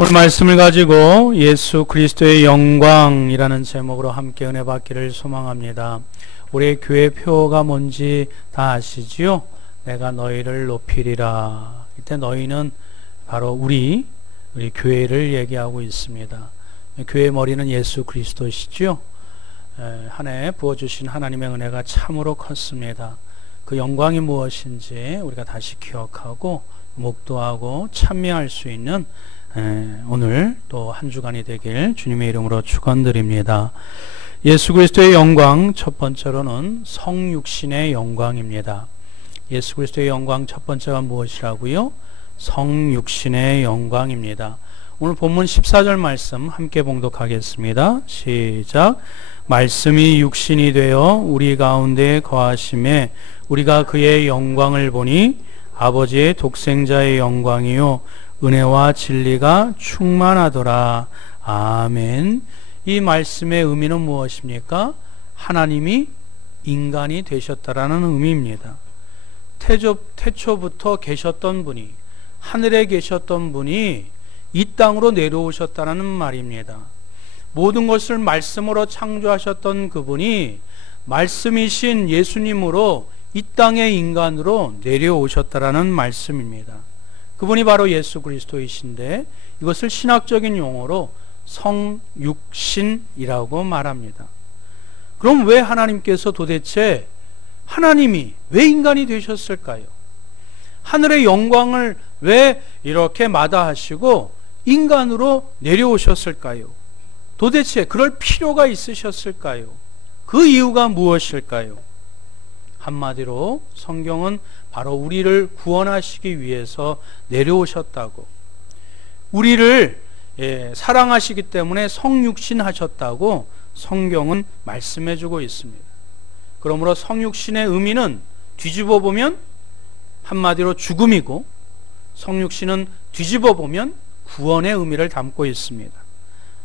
오늘 말씀을 가지고 예수 그리스도의 영광이라는 제목으로 함께 은혜 받기를 소망합니다. 우리 교회 표어가 뭔지 다 아시지요? 내가 너희를 높이리라. 이때 너희는 바로 우리 교회를 얘기하고 있습니다. 교회의 머리는 예수 그리스도시죠. 한 해 부어주신 하나님의 은혜가 참으로 컸습니다. 그 영광이 무엇인지 우리가 다시 기억하고 묵도하고 참여할 수 있는 오늘 또 한 주간이 되길 주님의 이름으로 축원드립니다. 예수 그리스도의 영광, 첫 번째로는 성육신의 영광입니다. 예수 그리스도의 영광 첫 번째가 무엇이라고요? 성육신의 영광입니다. 오늘 본문 14절 말씀 함께 봉독하겠습니다. 시작. 말씀이 육신이 되어 우리 가운데 거하심에 우리가 그의 영광을 보니 아버지의 독생자의 영광이요 은혜와 진리가 충만하더라. 아멘. 이 말씀의 의미는 무엇입니까? 하나님이 인간이 되셨다라는 의미입니다. 태초부터 계셨던 분이, 하늘에 계셨던 분이 이 땅으로 내려오셨다는 말입니다. 모든 것을 말씀으로 창조하셨던 그분이 말씀이신 예수님으로 이 땅의 인간으로 내려오셨다라는 말씀입니다. 그분이 바로 예수 그리스도이신데 이것을 신학적인 용어로 성육신이라고 말합니다. 그럼 왜 하나님께서 도대체 하나님이 왜 인간이 되셨을까요? 하늘의 영광을 왜 이렇게 마다하시고 인간으로 내려오셨을까요? 도대체 그럴 필요가 있으셨을까요? 그 이유가 무엇일까요? 한마디로 성경은 바로 우리를 구원하시기 위해서 내려오셨다고, 우리를 사랑하시기 때문에 성육신하셨다고 성경은 말씀해주고 있습니다. 그러므로 성육신의 의미는 뒤집어 보면 한마디로 죽음이고, 성육신은 뒤집어 보면 구원의 의미를 담고 있습니다.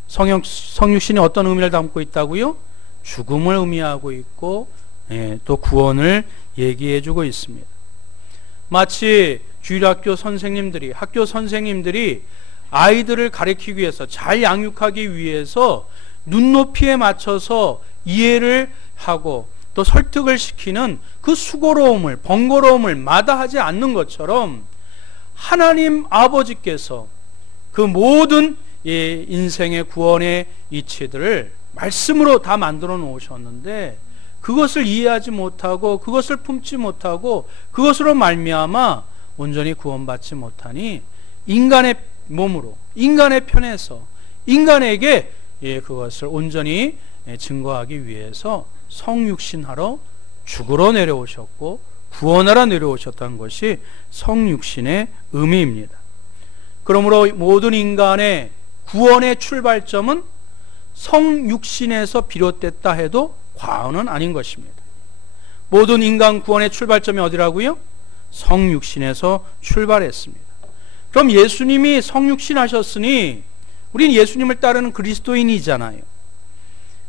성육신이 어떤 의미를 담고 있다고요? 죽음을 의미하고 있고 또 구원을 얘기해주고 있습니다. 마치 주일학교 선생님들이, 학교 선생님들이 아이들을 가르치기 위해서, 잘 양육하기 위해서 눈높이에 맞춰서 이해를 하고 또 설득을 시키는 그 수고로움을, 번거로움을 마다하지 않는 것처럼 하나님 아버지께서 그 모든 인생의 구원의 이치들을 말씀으로 다 만들어 놓으셨는데 그것을 이해하지 못하고 그것을 품지 못하고 그것으로 말미암아 온전히 구원받지 못하니 인간의 몸으로, 인간의 편에서 인간에게 그것을 온전히 증거하기 위해서 성육신하러 죽으러 내려오셨고 구원하러 내려오셨다는 것이 성육신의 의미입니다. 그러므로 모든 인간의 구원의 출발점은 성육신에서 비롯됐다 해도 과언은 아닌 것입니다. 모든 인간 구원의 출발점이 어디라고요? 성육신에서 출발했습니다. 그럼 예수님이 성육신 하셨으니 우리는 예수님을 따르는 그리스도인이잖아요.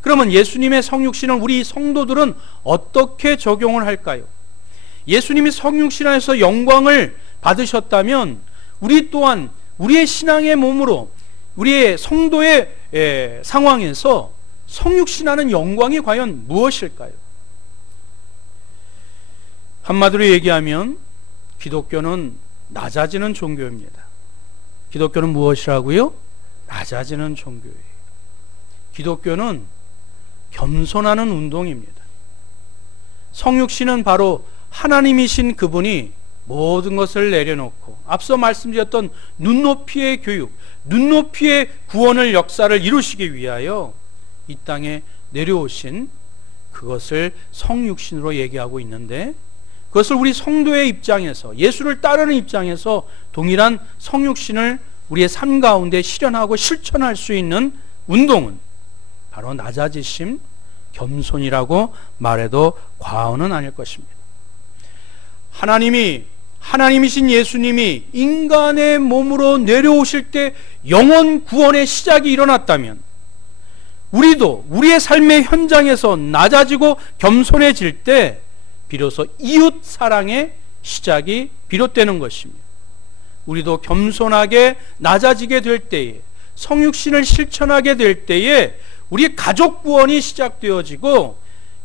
그러면 예수님의 성육신을 우리 성도들은 어떻게 적용을 할까요? 예수님이 성육신 안에서 영광을 받으셨다면 우리 또한 우리의 신앙의 몸으로, 우리의 성도의 상황에서 성육신하는 영광이 과연 무엇일까요? 한마디로 얘기하면 기독교는 낮아지는 종교입니다. 기독교는 무엇이라고요? 낮아지는 종교예요. 기독교는 겸손하는 운동입니다. 성육신은 바로 하나님이신 그분이 모든 것을 내려놓고 앞서 말씀드렸던 눈높이의 교육, 눈높이의 구원을 역사를 이루시기 위하여 이 땅에 내려오신 그것을 성육신으로 얘기하고 있는데 그것을 우리 성도의 입장에서, 예수를 따르는 입장에서 동일한 성육신을 우리의 삶 가운데 실현하고 실천할 수 있는 운동은 바로 낮아지심, 겸손이라고 말해도 과언은 아닐 것입니다. 하나님이신 예수님이 인간의 몸으로 내려오실 때 영원 구원의 시작이 일어났다면 우리도 우리의 삶의 현장에서 낮아지고 겸손해질 때 비로소 이웃 사랑의 시작이 비롯되는 것입니다. 우리도 겸손하게 낮아지게 될 때에, 성육신을 실천하게 될 때에 우리 가족 구원이 시작되어지고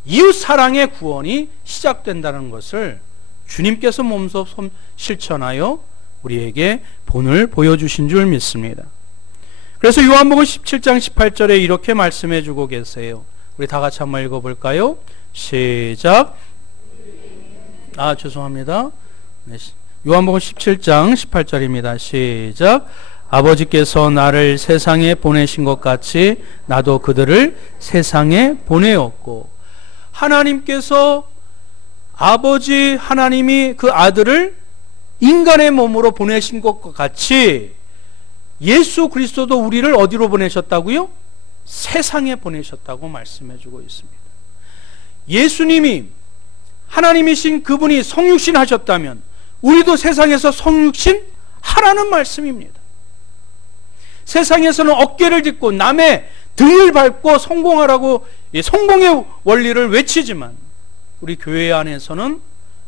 이웃 사랑의 구원이 시작된다는 것을 주님께서 몸소 실천하여 우리에게 본을 보여주신 줄 믿습니다. 그래서 요한복음 17장 18절에 이렇게 말씀해 주고 계세요. 우리 다 같이 한번 읽어볼까요? 시작. 죄송합니다. 요한복음 17장 18절입니다. 시작. 아버지께서 나를 세상에 보내신 것 같이 나도 그들을 세상에 보내었고, 하나님께서, 아버지 하나님이 그 아들을 인간의 몸으로 보내신 것 같이 예수 그리스도도 우리를 어디로 보내셨다고요? 세상에 보내셨다고 말씀해 주고 있습니다. 예수님이, 하나님이신 그분이 성육신 하셨다면 우리도 세상에서 성육신 하라는 말씀입니다. 세상에서는 어깨를 짚고 남의 등을 밟고 성공하라고 성공의 원리를 외치지만 우리 교회 안에서는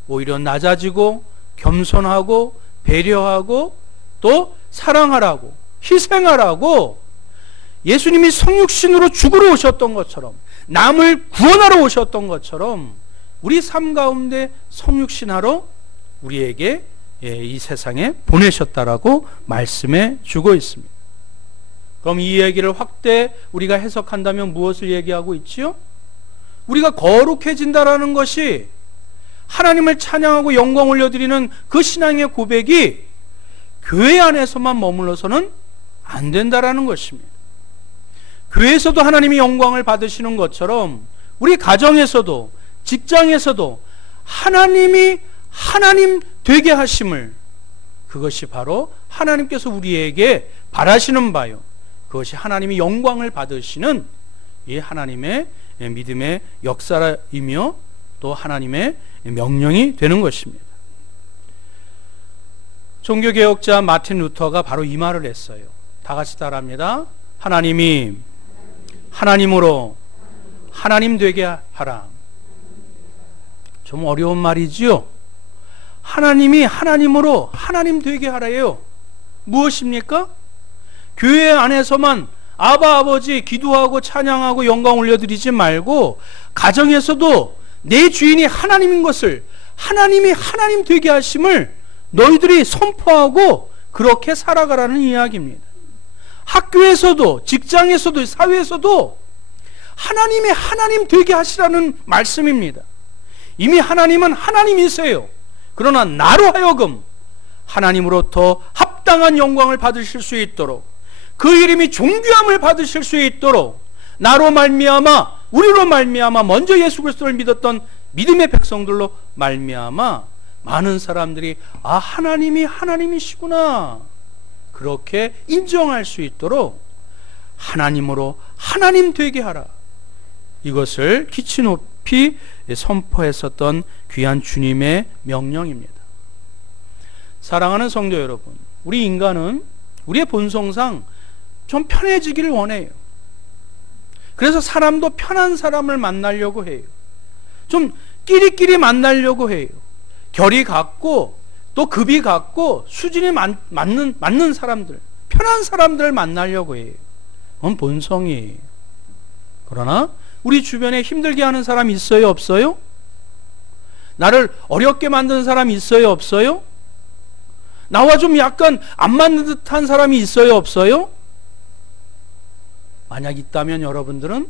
오히려 낮아지고 겸손하고 배려하고 또 사랑하라고, 희생하라고, 예수님이 성육신으로 죽으러 오셨던 것처럼, 남을 구원하러 오셨던 것처럼 우리 삶 가운데 성육신하러 우리에게 이 세상에 보내셨다라고 말씀해 주고 있습니다. 그럼 이 얘기를 확대 우리가 해석한다면 무엇을 얘기하고 있지요? 우리가 거룩해진다라는 것이, 하나님을 찬양하고 영광 올려드리는 그 신앙의 고백이 교회 안에서만 머물러서는 안 된다라는 것입니다. 교회에서도 하나님이 영광을 받으시는 것처럼 우리 가정에서도, 직장에서도 하나님이 하나님 되게 하심을, 그것이 바로 하나님께서 우리에게 바라시는 바요, 그것이 하나님이 영광을 받으시는 이 하나님의 믿음의 역사이며 또 하나님의 명령이 되는 것입니다. 종교개혁자 마틴 루터가 바로 이 말을 했어요. 다 같이 따라합니다. 하나님이 하나님으로 하나님 되게 하라. 좀 어려운 말이지요. 하나님이 하나님으로 하나님 되게 하라예요. 무엇입니까? 교회 안에서만 아바 아버지 기도하고 찬양하고 영광 올려드리지 말고 가정에서도 내 주인이 하나님인 것을, 하나님이 하나님 되게 하심을 너희들이 선포하고 그렇게 살아가라는 이야기입니다. 학교에서도, 직장에서도, 사회에서도 하나님이 하나님 되게 하시라는 말씀입니다. 이미 하나님은 하나님이세요. 그러나 나로 하여금 하나님으로부터 합당한 영광을 받으실 수 있도록, 그 이름이 존귀함을 받으실 수 있도록 나로 말미암아, 우리로 말미암아, 먼저 예수 그리스도를 믿었던 믿음의 백성들로 말미암아 많은 사람들이 하나님이 하나님이시구나, 그렇게 인정할 수 있도록 하나님으로 하나님 되게 하라, 이것을 기치 높이 선포했었던 귀한 주님의 명령입니다. 사랑하는 성도 여러분, 우리 인간은 우리의 본성상 좀 편해지기를 원해요. 그래서 사람도 편한 사람을 만나려고 해요. 좀 끼리끼리 만나려고 해요. 결이 같고 또 급이 같고 수준이 맞는 사람들, 편한 사람들을 만나려고 해요. 그건 본성이에요. 그러나 우리 주변에 힘들게 하는 사람이 있어요, 없어요? 나를 어렵게 만드는 사람이 있어요, 없어요? 나와 좀 약간 안 맞는 듯한 사람이 있어요, 없어요? 만약 있다면 여러분들은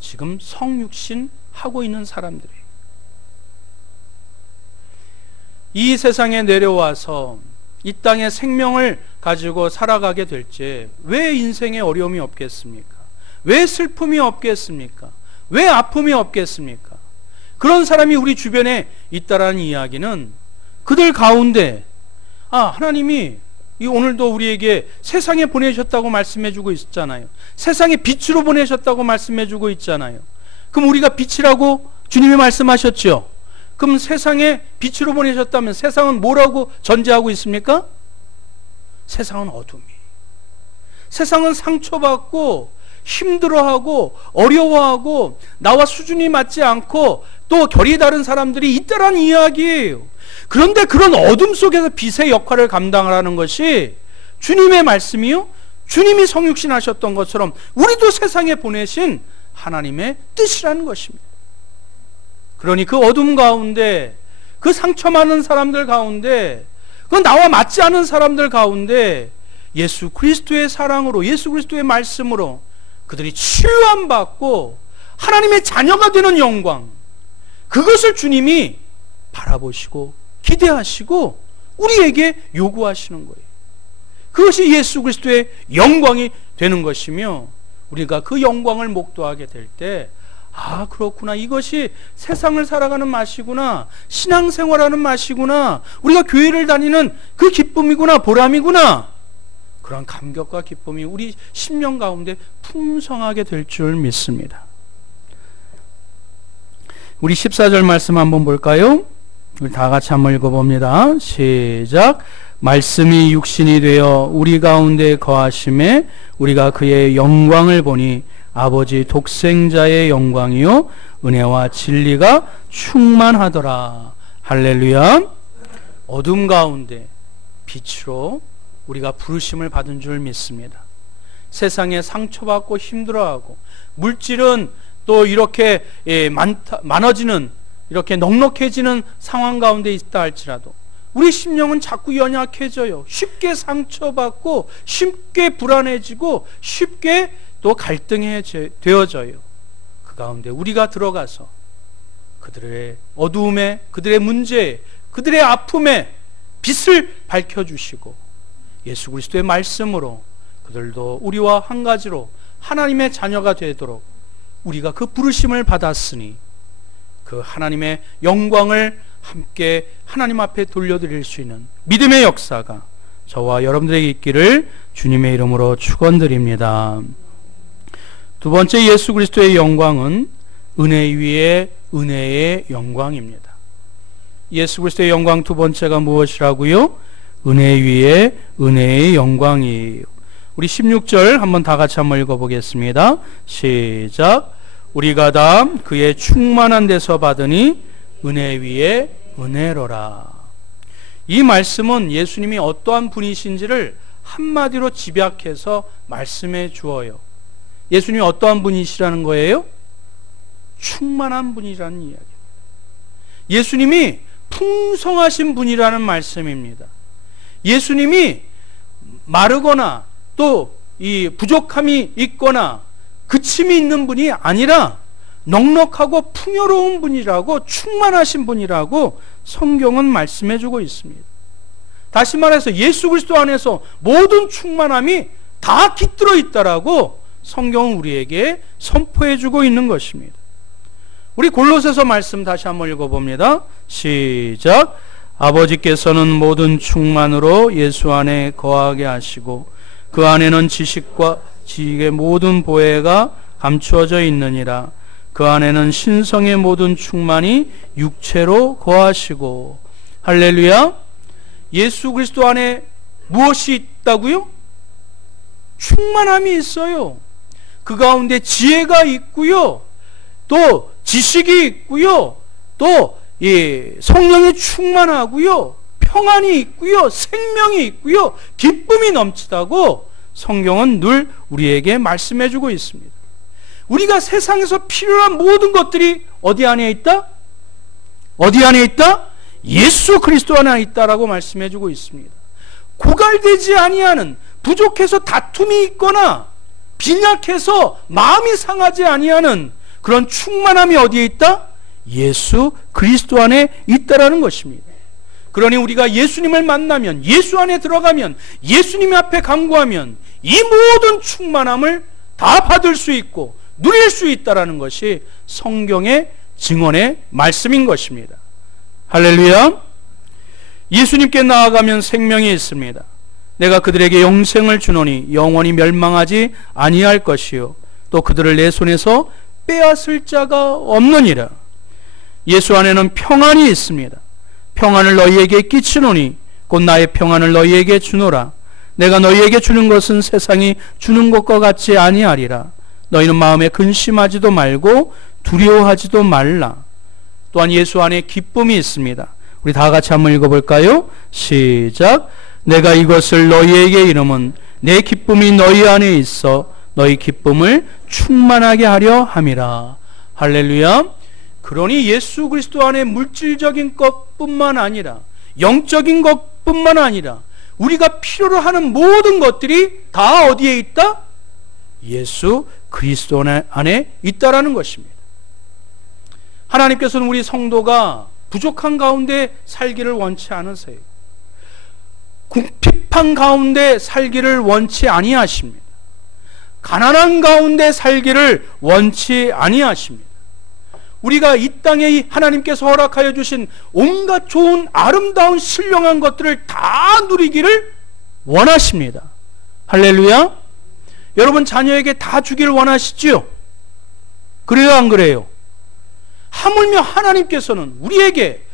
지금 성육신 하고 있는 사람들이에요. 이 세상에 내려와서 이 땅의 생명을 가지고 살아가게 될지 왜 인생에 어려움이 없겠습니까? 왜 슬픔이 없겠습니까? 왜 아픔이 없겠습니까? 그런 사람이 우리 주변에 있다라는 이야기는 그들 가운데 하나님이 오늘도 우리에게 세상에 보내셨다고 말씀해주고 있잖아요. 세상에 빛으로 보내셨다고 말씀해주고 있잖아요. 그럼 우리가 빛이라고 주님이 말씀하셨죠. 그럼 세상에 빛으로 보내셨다면 세상은 뭐라고 전제하고 있습니까? 세상은 어둠이, 세상은 상처받고 힘들어하고 어려워하고 나와 수준이 맞지 않고 또 결이 다른 사람들이 있다라는 이야기예요. 그런데 그런 어둠 속에서 빛의 역할을 감당하라는 것이 주님의 말씀이요, 주님이 성육신 하셨던 것처럼 우리도 세상에 보내신 하나님의 뜻이라는 것입니다. 그러니 그 어둠 가운데, 그 상처 많은 사람들 가운데, 그 나와 맞지 않은 사람들 가운데 예수 그리스도의 사랑으로, 예수 그리스도의 말씀으로 그들이 치유함 받고 하나님의 자녀가 되는 영광, 그것을 주님이 바라보시고 기대하시고 우리에게 요구하시는 거예요. 그것이 예수 그리스도의 영광이 되는 것이며, 우리가 그 영광을 목도하게 될 때, 아, 그렇구나, 이것이 세상을 살아가는 맛이구나, 신앙생활하는 맛이구나, 우리가 교회를 다니는 그 기쁨이구나, 보람이구나, 그런 감격과 기쁨이 우리 심령 가운데 풍성하게 될 줄 믿습니다. 우리 14절 말씀 한번 볼까요? 우리 다 같이 한번 읽어봅니다. 시작. 말씀이 육신이 되어 우리 가운데 거하심에 우리가 그의 영광을 보니 아버지 독생자의 영광이요 은혜와 진리가 충만하더라. 할렐루야. 어둠 가운데 빛으로 우리가 부르심을 받은 줄 믿습니다. 세상에 상처받고 힘들어하고 물질은 또 이렇게 많아지는, 이렇게 넉넉해지는 상황 가운데 있다 할지라도 우리 심령은 자꾸 연약해져요. 쉽게 상처받고 쉽게 불안해지고 쉽게 또 갈등해 되어져요. 그 가운데 우리가 들어가서 그들의 어두움에, 그들의 문제에, 그들의 아픔에 빛을 밝혀주시고 예수 그리스도의 말씀으로 그들도 우리와 한 가지로 하나님의 자녀가 되도록 우리가 그 부르심을 받았으니 그 하나님의 영광을 함께 하나님 앞에 돌려드릴 수 있는 믿음의 역사가 저와 여러분들에게 있기를 주님의 이름으로 축원드립니다. 두 번째, 예수 그리스도의 영광은 은혜 위에 은혜의 영광입니다. 예수 그리스도의 영광 두 번째가 무엇이라고요? 은혜 위에 은혜의 영광이에요. 우리 16절 한번 다 같이 한번 읽어보겠습니다. 시작. 우리가 다 그의 충만한 데서 받으니 은혜 위에 은혜로라. 이 말씀은 예수님이 어떠한 분이신지를 한마디로 집약해서 말씀해 주어요. 예수님이 어떠한 분이시라는 거예요? 충만한 분이라는 이야기. 예수님이 풍성하신 분이라는 말씀입니다. 예수님이 마르거나 또 이 부족함이 있거나 그침이 있는 분이 아니라 넉넉하고 풍요로운 분이라고, 충만하신 분이라고 성경은 말씀해 주고 있습니다. 다시 말해서 예수 그리스도 안에서 모든 충만함이 다 깃들어 있다라고 성경은 우리에게 선포해 주고 있는 것입니다. 우리 골로새서 말씀 다시 한번 읽어봅니다. 시작. 아버지께서는 모든 충만으로 예수 안에 거하게 하시고 그 안에는 지식과 지식의 모든 보혜가 감추어져 있느니라. 그 안에는 신성의 모든 충만이 육체로 거하시고. 할렐루야. 예수 그리스도 안에 무엇이 있다고요? 충만함이 있어요. 그 가운데 지혜가 있고요, 또 지식이 있고요, 또 성령이 충만하고요, 평안이 있고요, 생명이 있고요, 기쁨이 넘치다고 성경은 늘 우리에게 말씀해 주고 있습니다. 우리가 세상에서 필요한 모든 것들이 어디 안에 있다? 어디 안에 있다? 예수 그리스도 안에 있다라고 말씀해 주고 있습니다. 고갈되지 아니하는, 부족해서 다툼이 있거나 빈약해서 마음이 상하지 아니하는 그런 충만함이 어디에 있다? 예수 그리스도 안에 있다라는 것입니다. 그러니 우리가 예수님을 만나면, 예수 안에 들어가면, 예수님 앞에 간구하면 이 모든 충만함을 다 받을 수 있고 누릴 수 있다라는 것이 성경의 증언의 말씀인 것입니다. 할렐루야. 예수님께 나아가면 생명이 있습니다. 내가 그들에게 영생을 주노니 영원히 멸망하지 아니할 것이요 또 그들을 내 손에서 빼앗을 자가 없느니라. 예수 안에는 평안이 있습니다. 평안을 너희에게 끼치노니 곧 나의 평안을 너희에게 주노라. 내가 너희에게 주는 것은 세상이 주는 것과 같지 아니하리라. 너희는 마음에 근심하지도 말고 두려워하지도 말라. 또한 예수 안에 기쁨이 있습니다. 우리 다 같이 한번 읽어볼까요? 시작. 내가 이것을 너희에게 이름은 내 기쁨이 너희 안에 있어 너희 기쁨을 충만하게 하려 함이라. 할렐루야. 그러니 예수 그리스도 안에 물질적인 것뿐만 아니라 영적인 것뿐만 아니라 우리가 필요로 하는 모든 것들이 다 어디에 있다? 예수 그리스도 안에 있다라는 것입니다. 하나님께서는 우리 성도가 부족한 가운데 살기를 원치 않으세요. 궁핍한 가운데 살기를 원치 아니하십니다. 가난한 가운데 살기를 원치 아니하십니다. 우리가 이 땅에 하나님께서 허락하여 주신 온갖 좋은 아름다운 신령한 것들을 다 누리기를 원하십니다. 할렐루야. 여러분 자녀에게 다 주기를 원하시지요? 그래요, 안 그래요? 하물며 하나님께서는 우리에게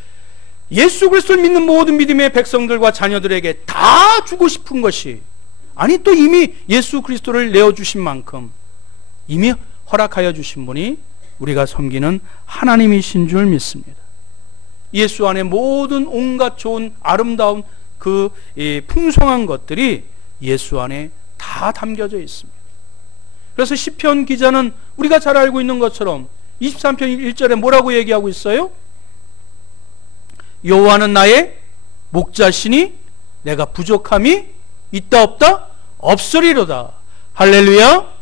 예수 그리스도를 믿는 모든 믿음의 백성들과 자녀들에게 다 주고 싶은 것이, 아니 또 이미 예수 그리스도를 내어주신 만큼 이미 허락하여 주신 분이 우리가 섬기는 하나님이신 줄 믿습니다. 예수 안에 모든 온갖 좋은 아름다운 그 풍성한 것들이 예수 안에 다 담겨져 있습니다. 그래서 시편 기자는 우리가 잘 알고 있는 것처럼 23편 1절에 뭐라고 얘기하고 있어요? 여호와는 나의 목자시니 내가 부족함이 있다 없다? 없으리로다. 할렐루야.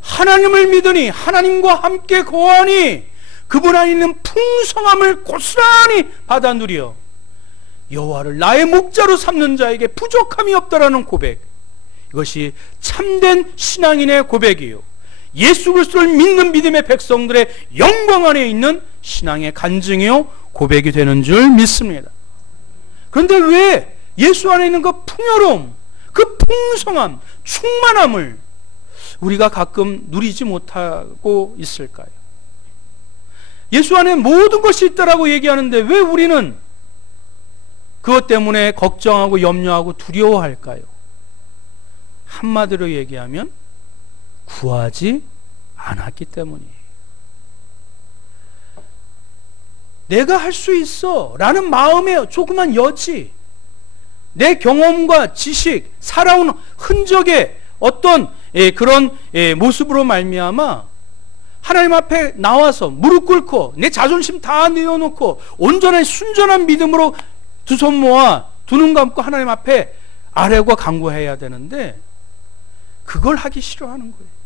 하나님을 믿으니 하나님과 함께 거하니 그분 안에 있는 풍성함을 고스란히 받아 누려 여호와를 나의 목자로 삼는 자에게 부족함이 없다라는 고백, 이것이 참된 신앙인의 고백이요, 예수 그리스도를 믿는 믿음의 백성들의 영광 안에 있는 신앙의 간증이요 고백이 되는 줄 믿습니다. 그런데 왜 예수 안에 있는 그 풍요로움, 그 풍성함, 충만함을 우리가 가끔 누리지 못하고 있을까요? 예수 안에 모든 것이 있다라고 얘기하는데 왜 우리는 그것 때문에 걱정하고 염려하고 두려워할까요? 한마디로 얘기하면 구하지 않았기 때문이에요. 내가 할 수 있어 라는 마음의 조그만 여지, 내 경험과 지식, 살아온 흔적의 어떤 그런 모습으로 말미암아 하나님 앞에 나와서 무릎 꿇고 내 자존심 다 내어놓고 온전한 순전한 믿음으로 두 손 모아 두 눈 감고 하나님 앞에 아뢰고 간구해야 되는데 그걸 하기 싫어하는 거예요.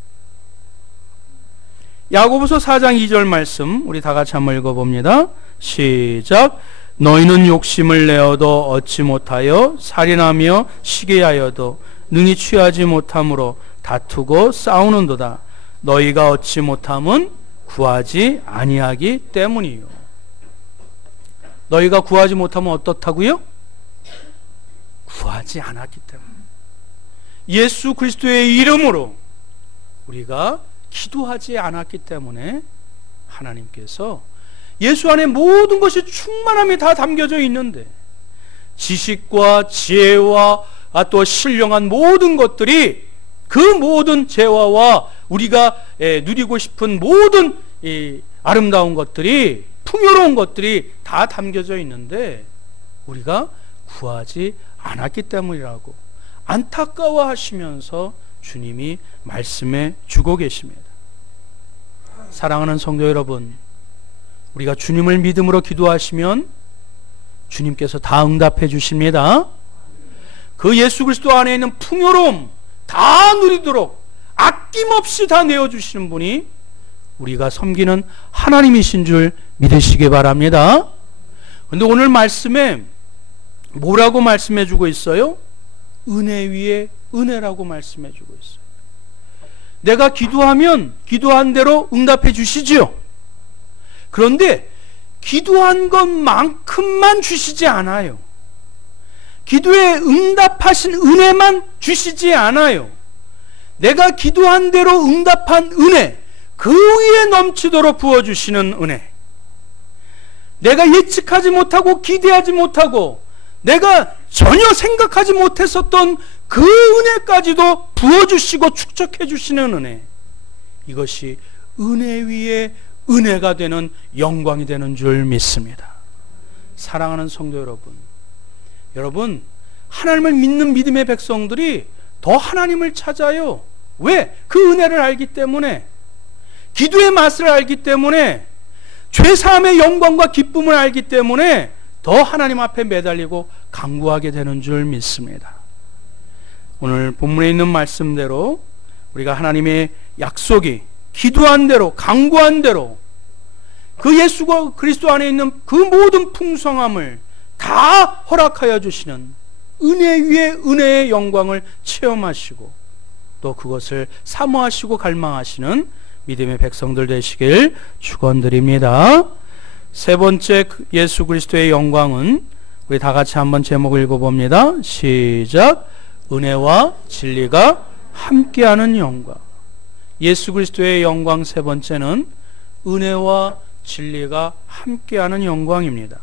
야고보서 4장 2절 말씀 우리 다 같이 한번 읽어봅니다. 시작. 너희는 욕심을 내어도 얻지 못하여 살인하며 시기하여도 능히 취하지 못함으로 다투고 싸우는도다. 너희가 얻지 못함은 구하지 아니하기 때문이요. 너희가 구하지 못하면 어떻다고요? 구하지 않았기 때문에. 예수 그리스도의 이름으로 우리가 기도하지 않았기 때문에 하나님께서 예수 안에 모든 것이 충만함이 다 담겨져 있는데 지식과 지혜와 또 신령한 모든 것들이, 그 모든 재화와 우리가 누리고 싶은 모든 아름다운 것들이, 풍요로운 것들이 다 담겨져 있는데 우리가 구하지 않았기 때문이라고 안타까워하시면서 주님이 말씀해 주고 계십니다. 사랑하는 성도 여러분, 우리가 주님을 믿음으로 기도하시면 주님께서 다 응답해 주십니다. 그 예수 그리스도 안에 있는 풍요로움 다 누리도록 아낌없이 다 내어주시는 분이 우리가 섬기는 하나님이신 줄 믿으시기 바랍니다. 그런데 오늘 말씀에 뭐라고 말씀해 주고 있어요? 은혜 위에 은혜라고 말씀해 주고 있어요. 내가 기도하면 기도한 대로 응답해 주시지요. 그런데 기도한 것만큼만 주시지 않아요. 기도에 응답하신 은혜만 주시지 않아요. 내가 기도한 대로 응답한 은혜, 그 위에 넘치도록 부어주시는 은혜, 내가 예측하지 못하고 기대하지 못하고 내가 전혀 생각하지 못했었던 그 은혜까지도 부어주시고 축적해 주시는 은혜, 이것이 은혜 위에 은혜가 되는 영광이 되는 줄 믿습니다. 사랑하는 성도 여러분, 여러분 하나님을 믿는 믿음의 백성들이 더 하나님을 찾아요. 왜? 그 은혜를 알기 때문에, 기도의 맛을 알기 때문에, 죄사함의 영광과 기쁨을 알기 때문에 더 하나님 앞에 매달리고 간구하게 되는 줄 믿습니다. 오늘 본문에 있는 말씀대로 우리가 하나님의 약속이 기도한 대로, 간구한 대로 그 예수 그리스도 안에 있는 그 모든 풍성함을 다 허락하여 주시는 은혜 위에 은혜의 영광을 체험하시고 또 그것을 사모하시고 갈망하시는 믿음의 백성들 되시길 축원드립니다. 세 번째 예수 그리스도의 영광은 우리 다 같이 한번 제목을 읽어봅니다. 시작. 은혜와 진리가 함께하는 영광. 예수 그리스도의 영광 세 번째는 은혜와 진리가 함께하는 영광입니다.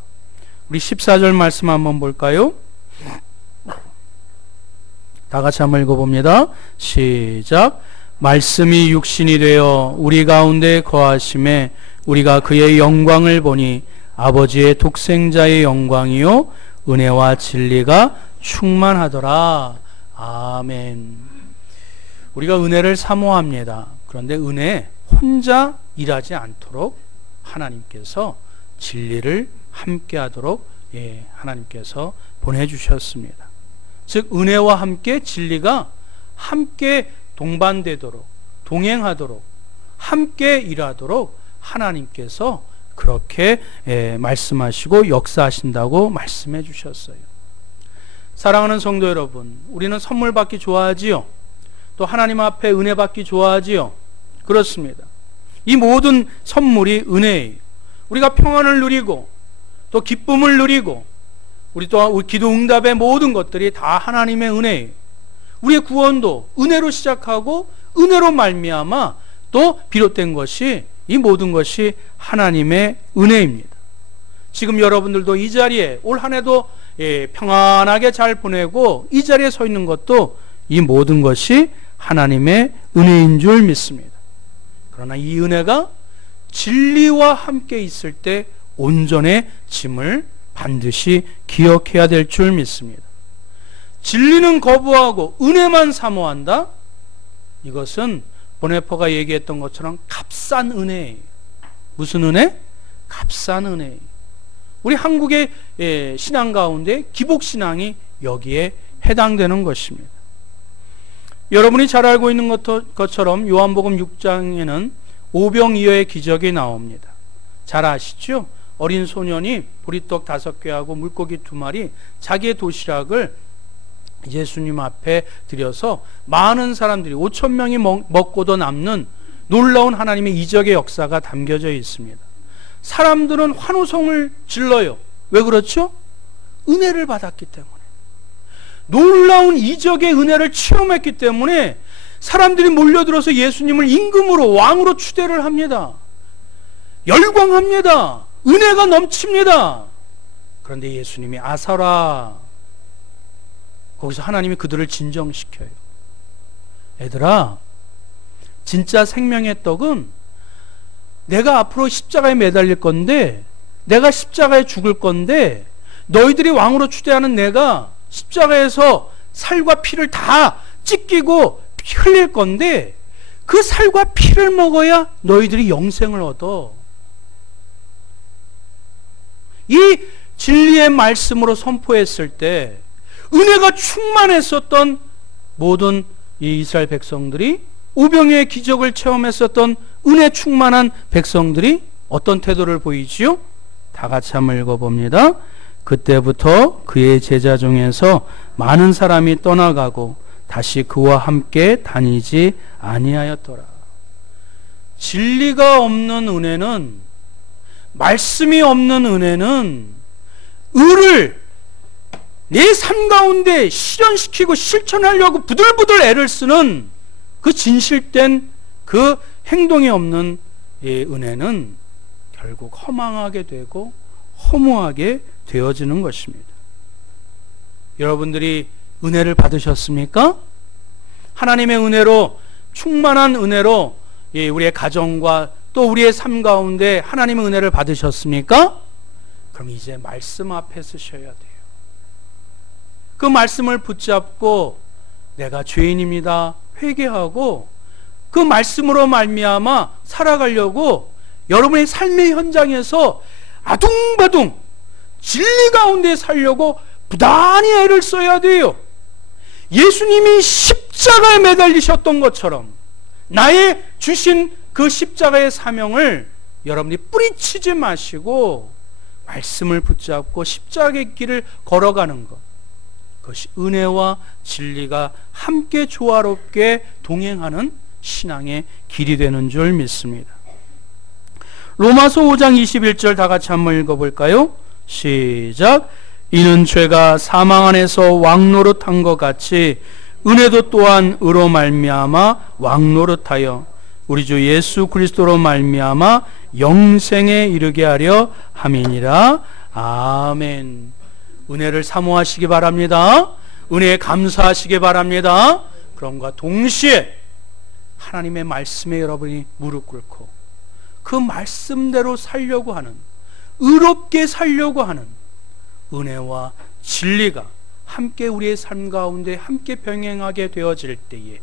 우리 14절 말씀 한번 볼까요? 다 같이 한번 읽어봅니다. 시작. 말씀이 육신이 되어 우리 가운데 거하심에 우리가 그의 영광을 보니 아버지의 독생자의 영광이요 은혜와 진리가 충만하더라. 아멘. 우리가 은혜를 사모합니다. 그런데 은혜 혼자 일하지 않도록 하나님께서 진리를 함께 하도록 하나님께서 보내주셨습니다. 즉 은혜와 함께 진리가 함께 동반되도록, 동행하도록, 함께 일하도록 하나님께서 그렇게 말씀하시고 역사하신다고 말씀해 주셨어요. 사랑하는 성도 여러분, 우리는 선물 받기 좋아하지요. 또 하나님 앞에 은혜 받기 좋아하지요. 그렇습니다. 이 모든 선물이 은혜예요. 우리가 평안을 누리고 또 기쁨을 누리고 우리 또 기도 응답의 모든 것들이 다 하나님의 은혜예요. 우리의 구원도 은혜로 시작하고 은혜로 말미암아 또 비롯된 것이, 이 모든 것이 하나님의 은혜입니다. 지금 여러분들도 이 자리에 올 한 해도 평안하게 잘 보내고 이 자리에 서 있는 것도 이 모든 것이 하나님의 은혜인 줄 믿습니다. 그러나 이 은혜가 진리와 함께 있을 때 온전해짐을 반드시 기억해야 될 줄 믿습니다. 진리는 거부하고 은혜만 사모한다? 이것은 보네퍼가 얘기했던 것처럼 값싼 은혜예요. 무슨 은혜? 값싼 은혜. 우리 한국의 신앙 가운데 기복신앙이 여기에 해당되는 것입니다. 여러분이 잘 알고 있는 것처럼 요한복음 6장에는 오병이어의 기적이 나옵니다. 잘 아시죠? 어린 소년이 보리떡 5개하고 물고기 2마리, 자기의 도시락을 예수님 앞에 드려서 많은 사람들이 5,000명이 먹고도 남는 놀라운 하나님의 이적의 역사가 담겨져 있습니다. 사람들은 환호성을 질러요. 왜 그렇죠? 은혜를 받았기 때문에. 놀라운 이적의 은혜를 체험했기 때문에 사람들이 몰려들어서 예수님을 임금으로, 왕으로 추대를 합니다. 열광합니다. 은혜가 넘칩니다. 그런데 예수님이 아사라, 거기서 하나님이 그들을 진정시켜요. 얘들아, 진짜 생명의 떡은 내가 앞으로 십자가에 매달릴 건데, 내가 십자가에 죽을 건데, 너희들이 왕으로 추대하는 내가 십자가에서 살과 피를 다 찢기고 흘릴 건데, 그 살과 피를 먹어야 너희들이 영생을 얻어. 이 진리의 말씀으로 선포했을 때 은혜가 충만했었던 모든 이 이스라엘 백성들이, 오병이어의 기적을 체험했었던 은혜 충만한 백성들이 어떤 태도를 보이지요? 다 같이 한번 읽어봅니다. 그때부터 그의 제자 중에서 많은 사람이 떠나가고 다시 그와 함께 다니지 아니하였더라. 진리가 없는 은혜는, 말씀이 없는 은혜는 의를 내 삶 가운데 실현시키고 실천하려고 부들부들 애를 쓰는 그 진실된 그 행동이 없는 이 은혜는 결국 허망하게 되고 허무하게 되어지는 것입니다. 여러분들이 은혜를 받으셨습니까? 하나님의 은혜로, 충만한 은혜로 우리의 가정과 또 우리의 삶 가운데 하나님의 은혜를 받으셨습니까? 그럼 이제 말씀 앞에 서셔야 돼요. 그 말씀을 붙잡고 내가 죄인입니다 회개하고 그 말씀으로 말미암아 살아가려고 여러분의 삶의 현장에서 아둥바둥 진리 가운데 살려고 부단히 애를 써야 돼요. 예수님이 십자가에 매달리셨던 것처럼 나의 주신 그 십자가의 사명을 여러분이 뿌리치지 마시고 말씀을 붙잡고 십자가의 길을 걸어가는 것, 그것이 은혜와 진리가 함께 조화롭게 동행하는 신앙의 길이 되는 줄 믿습니다. 로마서 5장 21절 다 같이 한번 읽어볼까요? 시작. 이는 죄가 사망 안에서 왕노릇한 것 같이 은혜도 또한 의로 말미암아 왕노릇하여 우리 주 예수 그리스도로 말미암아 영생에 이르게 하려 함이니라. 아멘. 은혜를 사모하시기 바랍니다. 은혜에 감사하시기 바랍니다. 그럼과 동시에 하나님의 말씀에 여러분이 무릎 꿇고 그 말씀대로 살려고 하는, 의롭게 살려고 하는 은혜와 진리가 함께 우리의 삶 가운데 함께 병행하게 되어질 때에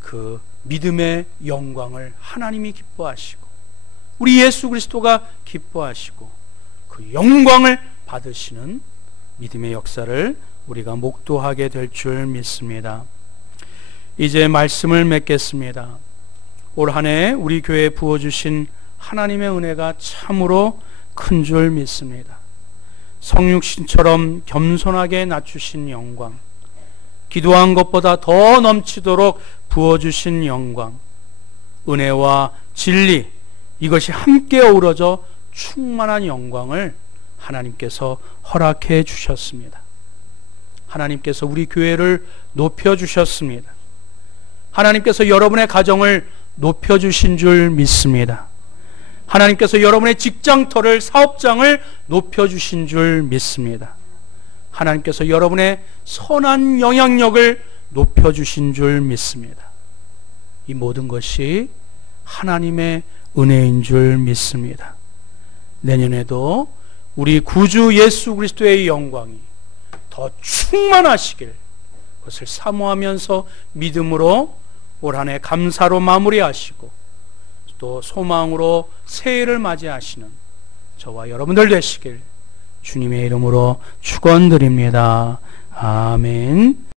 그 믿음의 영광을 하나님이 기뻐하시고 우리 예수 그리스도가 기뻐하시고 그 영광을 받으시는 믿음의 역사를 우리가 목도하게 될 줄 믿습니다. 이제 말씀을 맺겠습니다. 올 한 해 우리 교회에 부어주신 하나님의 은혜가 참으로 큰 줄 믿습니다. 성육신처럼 겸손하게 낮추신 영광, 기도한 것보다 더 넘치도록 부어주신 영광, 은혜와 진리, 이것이 함께 어우러져 충만한 영광을 하나님께서 허락해 주셨습니다. 하나님께서 우리 교회를 높여주셨습니다. 하나님께서 여러분의 가정을 높여주신 줄 믿습니다. 하나님께서 여러분의 직장터를, 사업장을 높여주신 줄 믿습니다. 하나님께서 여러분의 선한 영향력을 높여주신 줄 믿습니다. 이 모든 것이 하나님의 은혜인 줄 믿습니다. 내년에도 우리 구주 예수 그리스도의 영광이 더 충만하시길, 그것을 사모하면서 믿음으로 올 한 해 감사로 마무리하시고 또 소망으로 새해를 맞이하시는 저와 여러분들 되시길 주님의 이름으로 축원드립니다. 아멘.